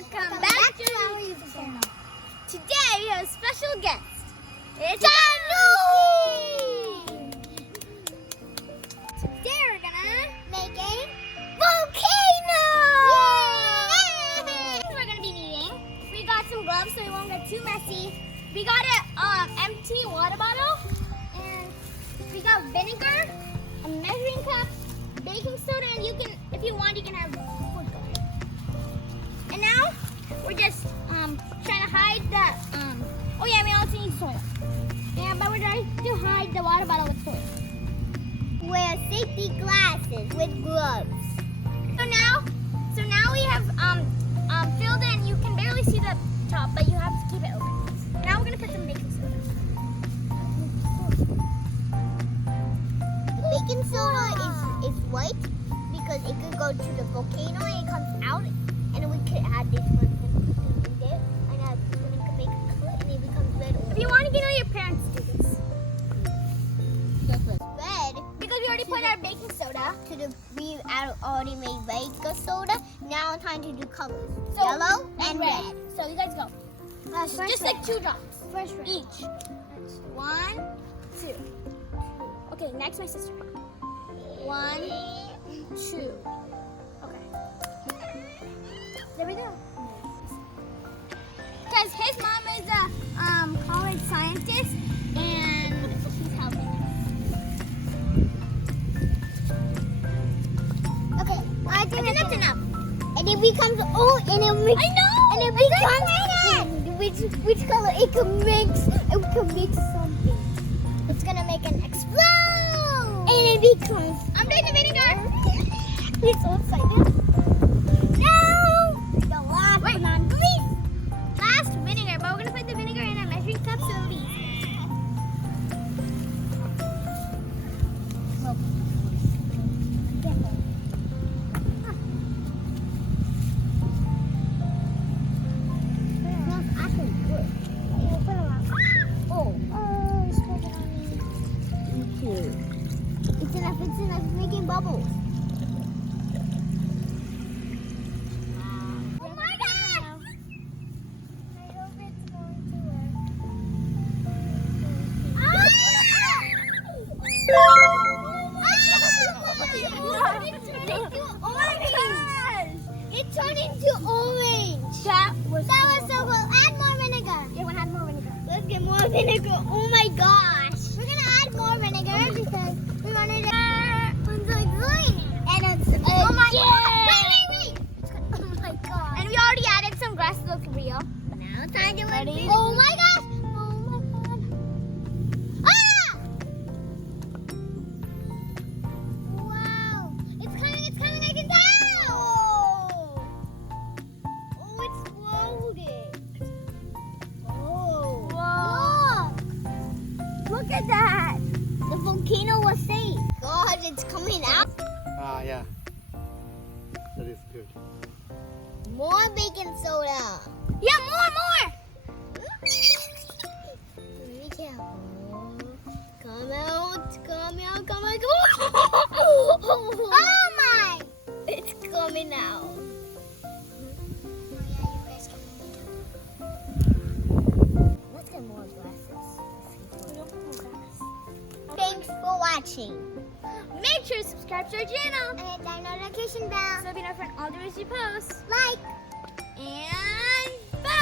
Welcome back to our YouTube channel. Today we have a special guest. It's Anu! Today we're gonna make a volcano! Yay! We're gonna be needing. We got some gloves so we won't get too messy. We got an empty water bottle, and we got vinegar, a measuring cup, baking soda, and you can, if you want, you can have food color. And now we're just trying to hide the oh yeah, we also need soda. Yeah, but we're trying to hide the water bottle with soda. Wear safety glasses with gloves. So now we have filled it, and you can barely see the top, but you have to keep it open. Now we're gonna put some baking soda. The baking soda is white because it could go to the volcano and it comes out, and then we could add this one in there, and then we could make a color and it becomes red. If you want, you can let your parents do this. Red Because we already put our baking soda. we already made vodka soda. Now it's time to do colors. So, Yellow and red. So you guys go. Just like 2 drops. First red. Each. 1, 2. Okay, next my sister. 1, 2. Okay. There we go. Because his mom is a college scientist, and she's helping us. Okay, I think I think that's enough. And it becomes and it makes. I know. And it becomes which color? It can mix something. It's gonna make an explode. And it becomes. I'm doing the vinegar. We're so excited. No! The last Wait. but not least. Last vinegar, but we're gonna put the vinegar in a measuring cup so it'll be. It's enough, it's making bubbles. Oh my god! I hope it's going to work. It turned into orange. That was So cool. Add more vinegar. You want to add more vinegar? Let's get more vinegar. Oh my gosh. We're gonna add more vinegar because we wanted to. It's like green. And it's. Oh my god. Wait. It's gonna, oh my god. And we already added some grass to look real. Now it's time to Ready? Oh my gosh. Oh my god. Ah! Wow. It's coming. I can tell. Oh, it's exploding. Oh. Whoa. Look at that. The volcano was safe. God, it's coming out. Yeah. That is good. More baking soda. Yeah, more. Be careful. Come out. Oh my. It's coming out. Let's get more glasses. Thanks for watching. Make sure to subscribe to our channel And hit that notification bell. so you know for all the videos we post. Like. And bye.